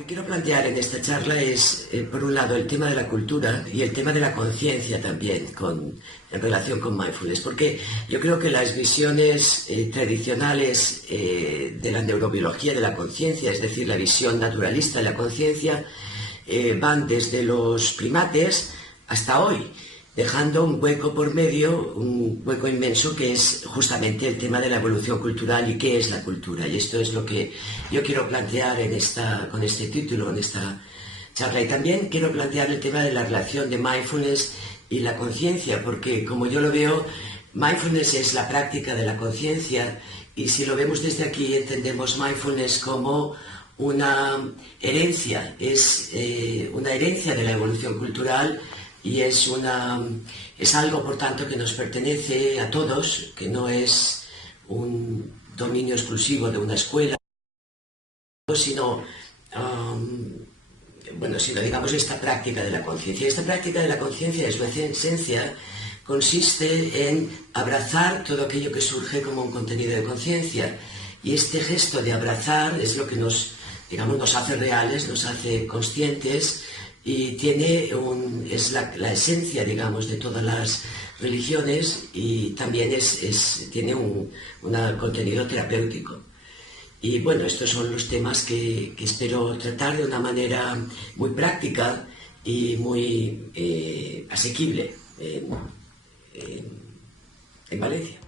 Lo que quiero plantear en esta charla es, por un lado, el tema de la cultura y el tema de la conciencia también en relación con mindfulness, porque yo creo que las visiones tradicionales de la neurobiología de la conciencia, es decir, la visión naturalista de la conciencia, van desde los primates hasta hoy, dejando un hueco por medio, un hueco inmenso que es justamente el tema de la evolución cultural y qué es la cultura. Y esto es lo que yo quiero plantear con este título, en esta charla. Y también quiero plantear el tema de la relación de mindfulness y la conciencia, porque como yo lo veo, mindfulness es la práctica de la conciencia, y si lo vemos desde aquí entendemos mindfulness como una herencia, es una herencia de la evolución cultural. Y es algo, por tanto, que nos pertenece a todos, que no es un dominio exclusivo de una escuela, sino, sino digamos esta práctica de la conciencia. Esta práctica de la conciencia, en su esencia, consiste en abrazar todo aquello que surge como un contenido de conciencia. Y este gesto de abrazar es lo que nos hace reales, nos hace conscientes, y es la esencia, digamos, de todas las religiones, y también tiene un contenido terapéutico. Y bueno, estos son los temas que espero tratar de una manera muy práctica y muy asequible en Valencia.